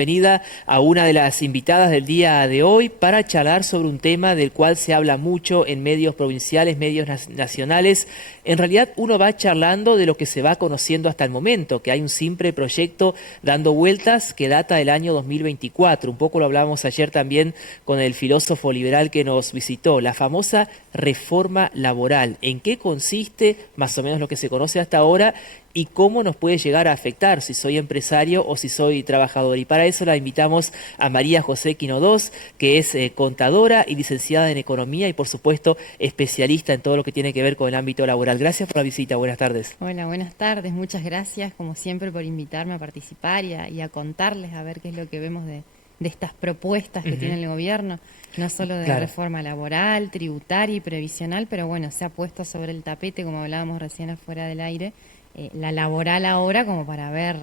Bienvenida a una de las invitadas del día de hoy para charlar sobre un tema del cual se habla mucho en medios provinciales, medios nacionales. En realidad uno va charlando de lo que se va conociendo hasta el momento, que hay un simple proyecto dando vueltas que data del año 2024. Un poco lo hablábamos ayer también con el filósofo liberal que nos visitó, la famosa reforma laboral. ¿En qué consiste más o menos lo que se conoce hasta ahora? Y cómo nos puede llegar a afectar si soy empresario o si soy trabajador. Y para eso la invitamos a María José Quinodós, que es contadora y licenciada en Economía y por supuesto especialista en todo lo que tiene que ver con el ámbito laboral. Gracias por la visita, buenas tardes. Hola, buenas tardes, muchas gracias como siempre por invitarme a participar y a contarles a ver qué es lo que vemos de estas propuestas que tiene el gobierno, no solo de reforma laboral, tributaria y previsional, pero bueno, se ha puesto sobre el tapete, como hablábamos recién afuera del aire, la laboral ahora como para ver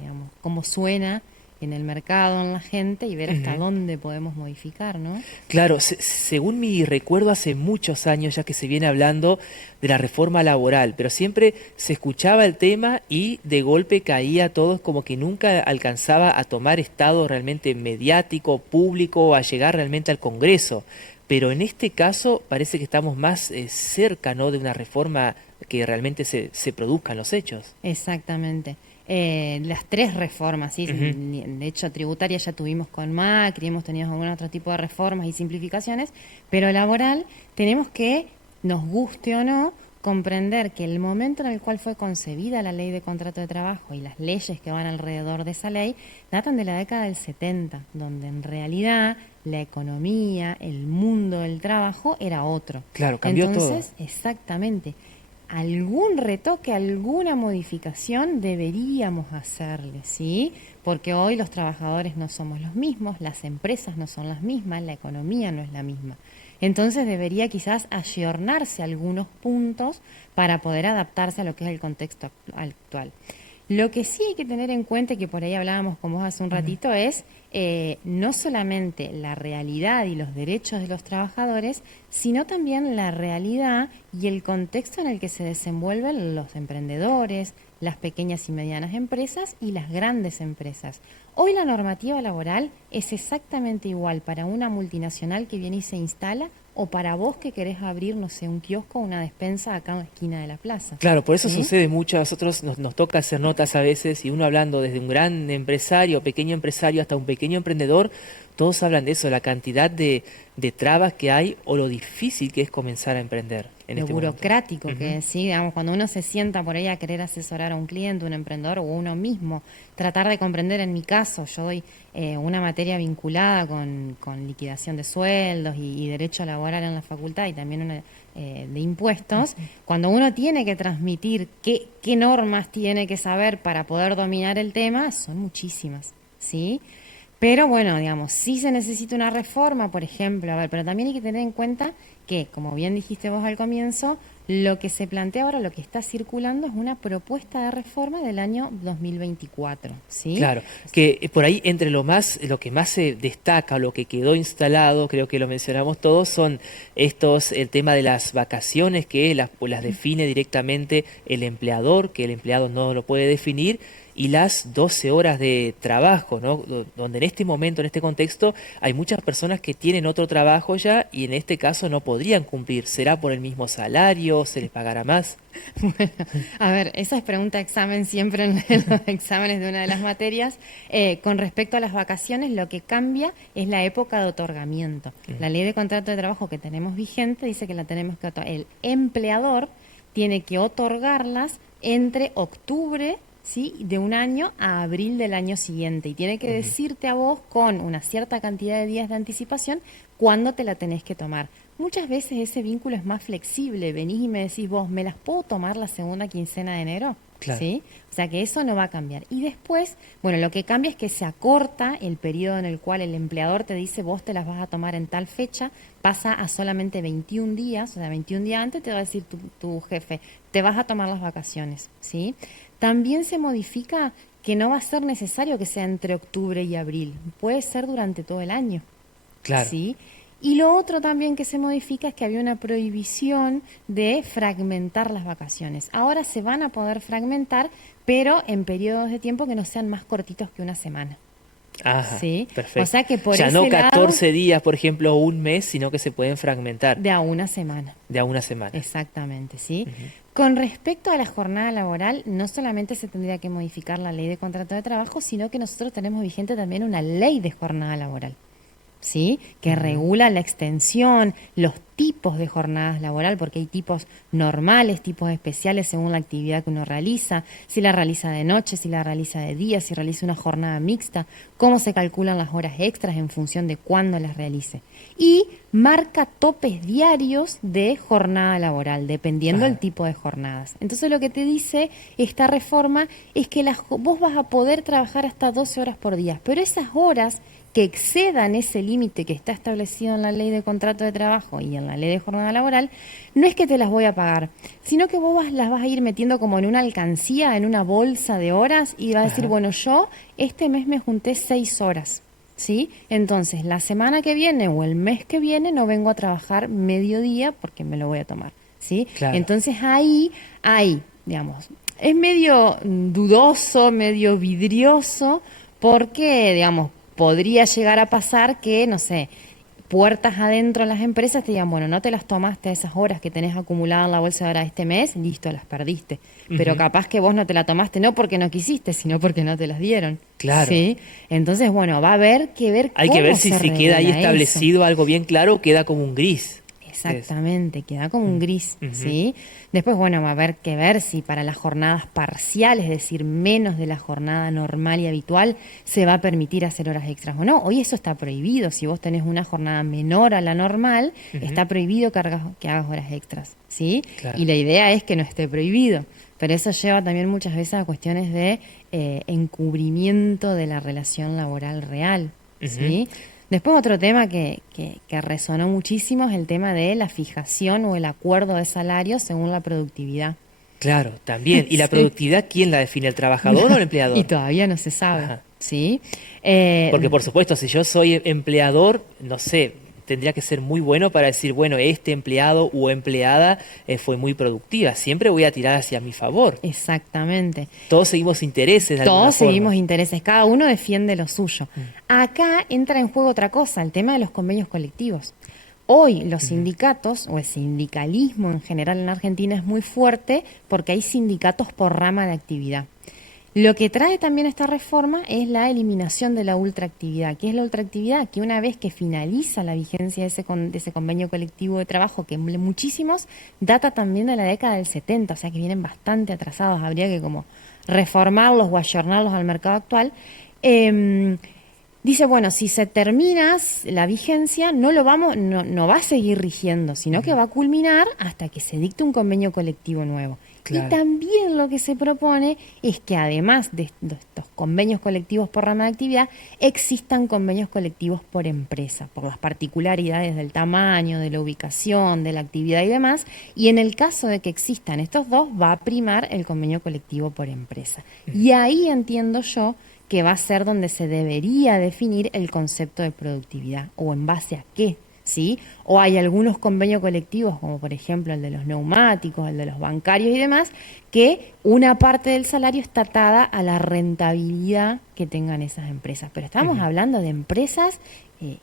digamos, cómo suena en el mercado, en la gente y ver hasta dónde podemos modificar, ¿no? Claro, según mi recuerdo hace muchos años ya que se viene hablando de la reforma laboral, pero siempre se escuchaba el tema y de golpe caía todo como que nunca alcanzaba a tomar estado realmente mediático, público, a llegar realmente al Congreso. Pero en este caso parece que estamos más cerca, ¿no?, de una reforma que realmente se produzcan los hechos. Exactamente. Las tres reformas, ¿sí? De hecho, tributaria ya tuvimos con Macri, hemos tenido algún otro tipo de reformas y simplificaciones, pero laboral tenemos que, nos guste o no, comprender que el momento en el cual fue concebida la ley de contrato de trabajo y las leyes que van alrededor de esa ley datan de la década del 70, donde en realidad la economía, el mundo del trabajo era otro. Claro, cambió todo. Entonces, exactamente. Algún retoque, alguna modificación deberíamos hacerle, ¿sí? Porque hoy los trabajadores no somos los mismos, las empresas no son las mismas, la economía no es la misma. Entonces debería quizás ayornarse algunos puntos para poder adaptarse a lo que es el contexto actual. Lo que sí hay que tener en cuenta, y que por ahí hablábamos con vos hace un ratito, es no solamente la realidad y los derechos de los trabajadores, sino también la realidad y el contexto en el que se desenvuelven los emprendedores, las pequeñas y medianas empresas y las grandes empresas. Hoy la normativa laboral es exactamente igual para una multinacional que viene y se instala o para vos que querés abrir, no sé, un kiosco o una despensa acá en la esquina de la plaza. Claro, por eso ¿Sí? sucede mucho. A nosotros nos toca hacer notas a veces y uno hablando desde un gran empresario, pequeño empresario hasta un pequeño emprendedor, todos hablan de eso, la cantidad de trabas que hay o lo difícil que es comenzar a emprender en Lo este burocrático momento. que es, ¿sí? Digamos, cuando uno se sienta por ahí a querer asesorar a un cliente, un emprendedor o uno mismo, tratar de comprender, en mi caso, yo doy una materia vinculada con liquidación de sueldos y derecho laboral en la facultad y también una de impuestos, cuando uno tiene que transmitir qué normas tiene que saber para poder dominar el tema, son muchísimas, ¿sí? Pero bueno, digamos, sí se necesita una reforma, por ejemplo, a ver, pero también hay que tener en cuenta que, como bien dijiste vos al comienzo, lo que se plantea ahora, lo que está circulando es una propuesta de reforma del año 2024, ¿sí? Claro, que por ahí entre lo que más se destaca, lo que quedó instalado, creo que lo mencionamos todos, son el tema de las vacaciones que las define directamente el empleador, que el empleado no lo puede definir, y las 12 horas de trabajo, ¿no? Donde en este momento, en este contexto, hay muchas personas que tienen otro trabajo ya y en este caso no podrían cumplir. ¿Será por el mismo salario? ¿Se les pagará más? Bueno, a ver, esa es pregunta de examen siempre en los exámenes de una de las materias. Con respecto a las vacaciones, lo que cambia es la época de otorgamiento. La ley de contrato de trabajo que tenemos vigente dice que la tenemos que el empleador tiene que otorgarlas entre octubre, ¿sí?, de un año a abril del año siguiente y tiene que decirte a vos con una cierta cantidad de días de anticipación cuándo te la tenés que tomar. Muchas veces ese vínculo es más flexible, venís y me decís vos, ¿me las puedo tomar la segunda quincena de enero? Claro. ¿Sí? O sea que eso no va a cambiar. Y después, bueno, lo que cambia es que se acorta el periodo en el cual el empleador te dice vos te las vas a tomar en tal fecha, pasa a solamente 21 días, o sea, 21 días antes te va a decir tu jefe, te vas a tomar las vacaciones, ¿sí? También se modifica que no va a ser necesario que sea entre octubre y abril, puede ser durante todo el año. Claro. ¿Sí? Y lo otro también que se modifica es que había una prohibición de fragmentar las vacaciones. Ahora se van a poder fragmentar, pero en periodos de tiempo que no sean más cortitos que una semana. Ajá, ¿sí? perfecto. O sea que por Ya ese no lado, 14 días, por ejemplo, o un mes, sino que se pueden fragmentar de a una semana. de a una semana. Exactamente, ¿sí? Ujú. Con respecto a la jornada laboral, no solamente se tendría que modificar la ley de contrato de trabajo, sino que nosotros tenemos vigente también una ley de jornada laboral. ¿Sí? Que regula la extensión, los tipos de jornadas laboral, porque hay tipos normales, tipos especiales según la actividad que uno realiza, si la realiza de noche, si la realiza de día, si realiza una jornada mixta, cómo se calculan las horas extras en función de cuándo las realice. Y marca topes diarios de jornada laboral, dependiendo del Ajá. tipo de jornadas. Entonces lo que te dice esta reforma es que vos vas a poder trabajar hasta 12 horas por día, pero esas horas que excedan ese límite que está establecido en la ley de contrato de trabajo y en la ley de jornada laboral, no es que te las voy a pagar, sino que las vas a ir metiendo como en una alcancía, en una bolsa de horas y vas a decir, Ajá. bueno, yo este mes me junté 6 horas, ¿sí? Entonces, la semana que viene o el mes que viene no vengo a trabajar mediodía porque me lo voy a tomar, ¿sí? Claro. Entonces ahí, digamos, es medio dudoso, medio vidrioso, porque, digamos, podría llegar a pasar que, no sé, puertas adentro las empresas te digan, bueno, no te las tomaste esas horas que tenés acumuladas en la bolsa de hora de este mes, listo, las perdiste. Pero Ujú. capaz que vos no te la tomaste no porque no quisiste, sino porque no te las dieron. Claro. ¿Sí? Entonces, bueno, va a haber que ver Hay que ver cómo si, se si queda ahí regula eso. establecido algo bien claro o queda como un gris. Es- Exactamente, queda como un gris, Ujú. ¿sí? Después, bueno, va a haber que ver si para las jornadas parciales, es decir, menos de la jornada normal y habitual, se va a permitir hacer horas extras o no. Hoy eso está prohibido. Si vos tenés una jornada menor a la normal, Ujú. está prohibido que hagas horas extras, ¿sí? Claro. Y la idea es que no esté prohibido. Pero eso lleva también muchas veces a cuestiones de encubrimiento de la relación laboral real, Ujú. ¿sí? Después otro tema que resonó muchísimo es el tema de la fijación o el acuerdo de salario según la productividad. Claro, también. ¿Y la Sí. productividad quién la define, el trabajador o el Y empleador? todavía no se sabe, Ajá. ¿sí? Porque por supuesto, si yo soy empleador, no sé, tendría que ser muy bueno para decir, bueno, este empleado o empleada fue muy productiva. Siempre voy a tirar hacia mi favor. Exactamente. Todos seguimos intereses de alguna Todos forma. seguimos intereses, cada uno defiende lo suyo. Acá entra en juego otra cosa, el tema de los convenios colectivos. Hoy los sindicatos, o el sindicalismo en general en Argentina es muy fuerte porque hay sindicatos por rama de actividad. Lo que trae también esta reforma es la eliminación de la ultraactividad. ¿Qué es la ultraactividad? Que una vez que finaliza la vigencia de ese convenio colectivo de trabajo, que muchísimos data también de la década del 70, o sea que vienen bastante atrasados, habría que como reformarlos o ayornarlos al mercado actual. Dice, bueno, si se termina la vigencia, no va a seguir rigiendo, sino que va a culminar hasta que se dicte un convenio colectivo nuevo. Y Claro. también lo que se propone es que además de estos convenios colectivos por rama de actividad, existan convenios colectivos por empresa, por las particularidades del tamaño, de la ubicación, de la actividad y demás. Y en el caso de que existan estos dos, va a primar el convenio colectivo por empresa. Y ahí entiendo yo que va a ser donde se debería definir el concepto de productividad o en base a qué, ¿sí? O hay algunos convenios colectivos, como por ejemplo el de los neumáticos, el de los bancarios y demás, que una parte del salario está atada a la rentabilidad que tengan esas empresas. Pero estamos hablando de empresas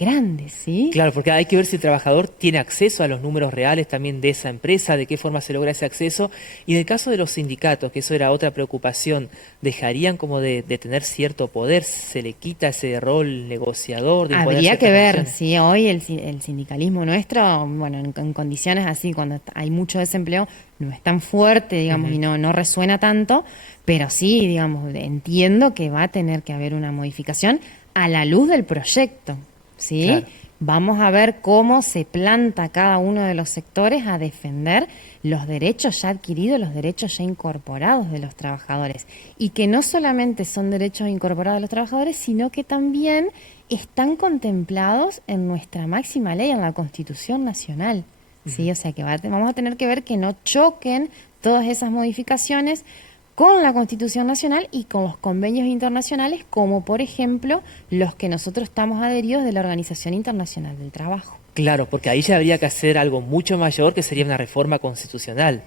grandes, ¿sí? Claro, porque hay que ver si el trabajador tiene acceso a los números reales también de esa empresa, de qué forma se logra ese acceso. Y en el caso de los sindicatos, que eso era otra preocupación, ¿dejarían como de tener cierto poder? ¿Se le quita ese rol negociador de imponer Habría que ciertas ver condiciones? si hoy el sindicalismo nuestro, bueno, en condiciones así, cuando hay mucho desempleo, no es tan fuerte, digamos, y no resuena tanto, pero sí, digamos, entiendo que va a tener que haber una modificación a la luz del proyecto, ¿sí? Claro. Vamos a ver cómo se planta cada uno de los sectores a defender los derechos ya adquiridos, los derechos ya incorporados de los trabajadores. Y que no solamente son derechos incorporados de los trabajadores, sino que también están contemplados en nuestra máxima ley, en la Constitución Nacional. ¿Sí? O sea que vamos a tener que ver que no choquen todas esas modificaciones con la Constitución Nacional y con los convenios internacionales, como por ejemplo los que nosotros estamos adheridos de la Organización Internacional del Trabajo. Claro, porque ahí ya habría que hacer algo mucho mayor, que sería una reforma constitucional.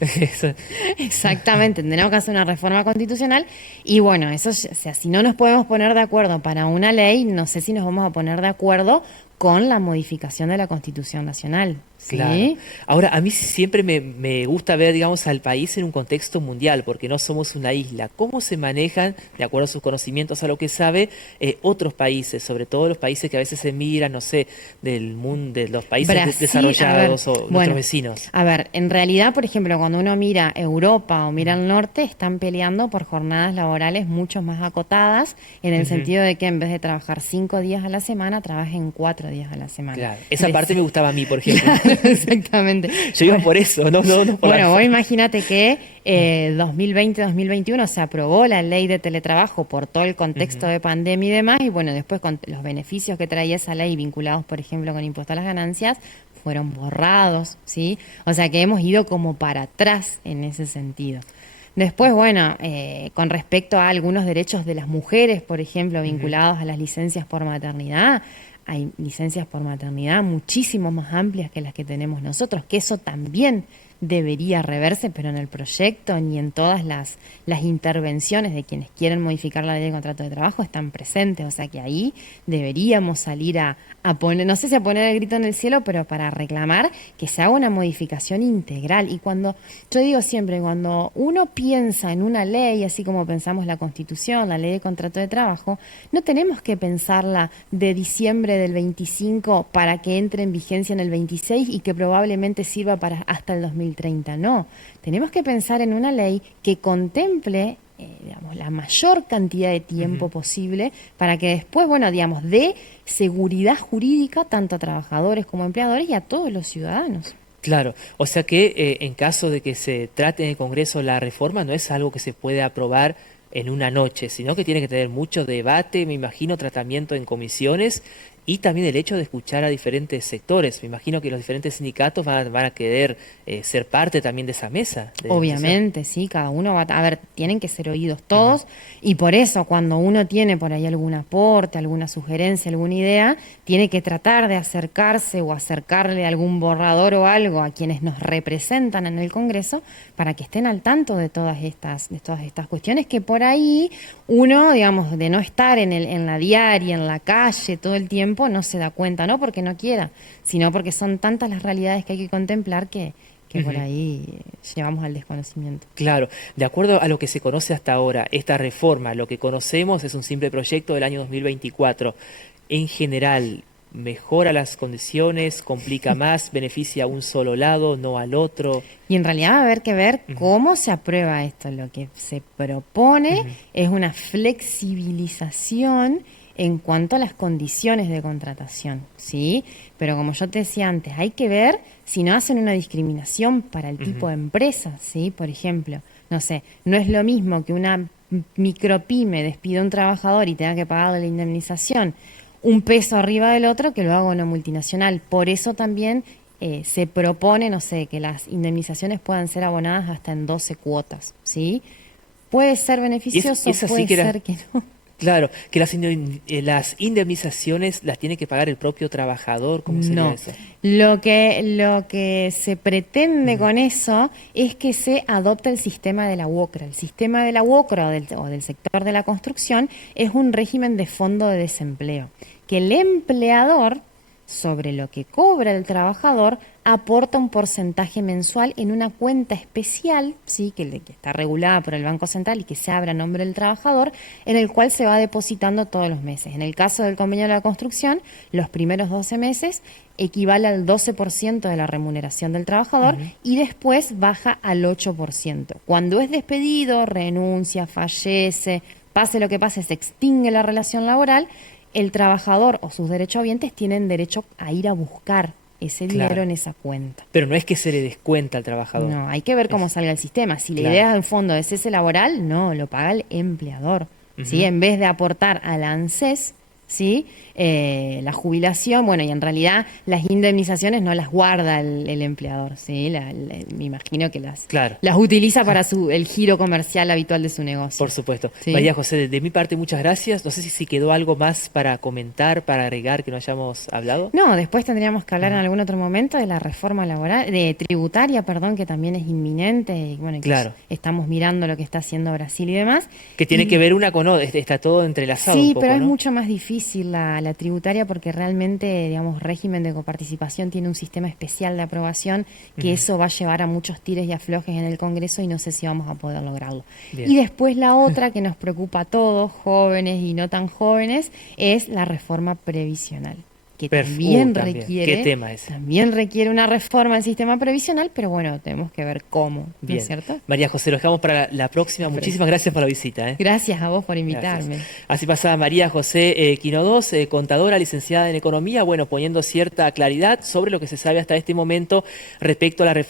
Eso- Exactamente, tenemos que hacer una reforma constitucional y bueno, eso, o sea, si no nos podemos poner de acuerdo para una ley, no sé si nos vamos a poner de acuerdo con la modificación de la Constitución Nacional, Claro. ¿sí? Ahora, a mí siempre me gusta ver, digamos, al país en un contexto mundial, porque no somos una isla. ¿Cómo se manejan, de acuerdo a sus conocimientos, a lo que sabe, otros países, sobre todo los países que a veces se miran, no sé, del mundo, de los países Brasil, a ver, desarrollados o nuestros bueno, vecinos? a ver, en realidad, por ejemplo, cuando uno mira Europa o mira el norte, están peleando por jornadas laborales mucho más acotadas, en el Ujú. sentido de que en vez de trabajar 5 días a la semana, trabajen 4 días a la semana. Claro. Esa parte me gustaba a mí, por ejemplo. Exactamente. Yo iba por eso, no por la... Bueno, vos imagínate que 2020-2021 se aprobó la ley de teletrabajo por todo el contexto Ujú. de pandemia y demás, y bueno, después con los beneficios que traía esa ley vinculados, por ejemplo, con impuesto a las ganancias, fueron borrados, ¿sí? O sea que hemos ido como para atrás en ese sentido. Después, bueno, con respecto a algunos derechos de las mujeres, por ejemplo, Ujú. vinculados a las licencias por maternidad, hay licencias por maternidad muchísimo más amplias que las que tenemos nosotros, que eso también debería reverse, pero en el proyecto ni en todas las intervenciones de quienes quieren modificar la ley de contrato de trabajo están presentes. O sea que ahí deberíamos salir a poner, no sé si a poner el grito en el cielo, pero para reclamar que se haga una modificación integral. Y cuando, yo digo siempre, cuando uno piensa en una ley, así como pensamos la Constitución, la ley de contrato de trabajo, no tenemos que pensarla de diciembre del 25 para que entre en vigencia en el 26 y que probablemente sirva para hasta el 2030. No, tenemos que pensar en una ley que contemple digamos, la mayor cantidad de tiempo Ujú. posible para que después, bueno, digamos, dé seguridad jurídica tanto a trabajadores como a empleadores y a todos los ciudadanos. Claro, o sea que en caso de que se trate en el Congreso la reforma, no es algo que se puede aprobar en una noche, sino que tiene que tener mucho debate, me imagino, tratamiento en comisiones y también el hecho de escuchar a diferentes sectores. Me imagino que los diferentes sindicatos van a querer ser parte también de esa mesa de negociación. Obviamente, sí, cada uno va a ver, tienen que ser oídos Ujú. todos y por eso cuando uno tiene por ahí algún aporte, alguna sugerencia, alguna idea, tiene que tratar de acercarse o acercarle algún borrador o algo a quienes nos representan en el Congreso para que estén al tanto de todas estas cuestiones que por ahí uno, digamos, de no estar en la diaria, en la calle todo el tiempo, no se da cuenta, no porque no quiera, sino porque son tantas las realidades que hay que contemplar que por Ujú. ahí llevamos al desconocimiento. Claro, de acuerdo a lo que se conoce hasta ahora, esta reforma, lo que conocemos es un simple proyecto del año 2024. En general, ¿mejora las condiciones, complica más, beneficia a un solo lado, no al otro? Y en realidad va a haber que ver Ujú. cómo se aprueba esto. Lo que se propone Ujú. es una flexibilización en cuanto a las condiciones de contratación, ¿sí? Pero como yo te decía antes, hay que ver si no hacen una discriminación para el tipo Ujú. de empresa, ¿sí? Por ejemplo, no sé, no es lo mismo que una micropyme despida a un trabajador y tenga que pagarle la indemnización un peso arriba del otro que lo haga una multinacional. Por eso también se propone, no sé, que las indemnizaciones puedan ser abonadas hasta en 12 cuotas, ¿sí? Puede ser beneficioso, Es así puede que ser que no. claro, que las indemnizaciones las tiene que pagar el propio trabajador, ¿cómo sería No. eso? Lo que se pretende Ujú. con eso es que se adopte el sistema de la UOCRA. El sistema de la UOCRA o del sector de la construcción es un régimen de fondo de desempleo, que el empleador, sobre lo que cobra el trabajador, aporta un porcentaje mensual en una cuenta especial, sí, que está regulada por el Banco Central y que se abre a nombre del trabajador, en el cual se va depositando todos los meses. En el caso del convenio de la construcción, los primeros 12 meses equivale al 12% de la remuneración del trabajador Ujú. y después baja al 8%. Cuando es despedido, renuncia, fallece, pase lo que pase, se extingue la relación laboral, el trabajador o sus derechohabientes tienen derecho a ir a buscar ese dinero Claro, en esa cuenta. pero no es que se le descuenta al trabajador. No, hay que ver cómo Es, salga el sistema. Si la claro. idea en fondo es ese laboral, no, lo paga el empleador. ¿Sí? Ujú. En vez de aportar al ANSES, ¿sí? La jubilación, bueno, y en realidad las indemnizaciones no las guarda el empleador, ¿sí? Me imagino que Claro. las utiliza para el giro comercial habitual de su negocio. Por supuesto. ¿Sí? María José, de mi parte muchas gracias. No sé si quedó algo más para comentar, para agregar que no hayamos hablado. No, después tendríamos que hablar en algún otro momento de la reforma laboral, de tributaria, perdón, que también es inminente y bueno, que Claro. estamos mirando lo que está haciendo Brasil y demás. Que tiene que ver una con otra, está todo entrelazado Sí, un poco, pero es ¿no? mucho más difícil la tributaria porque realmente, digamos, régimen de coparticipación tiene un sistema especial de aprobación que eso va a llevar a muchos tires y aflojes en el Congreso y no sé si vamos a poder lograrlo. Bien. Y después la otra que nos preocupa a todos, jóvenes y no tan jóvenes, es la reforma previsional, que también también. requiere, ¿Qué tema ese? también requiere una reforma del sistema previsional, pero bueno, tenemos que ver cómo, ¿no Bien. es cierto? María José, lo dejamos para la próxima. Muchísimas gracias por la visita. Gracias a vos por invitarme. Gracias. Así pasaba María José Quinodós, contadora licenciada en Economía, bueno, poniendo cierta claridad sobre lo que se sabe hasta este momento respecto a la reforma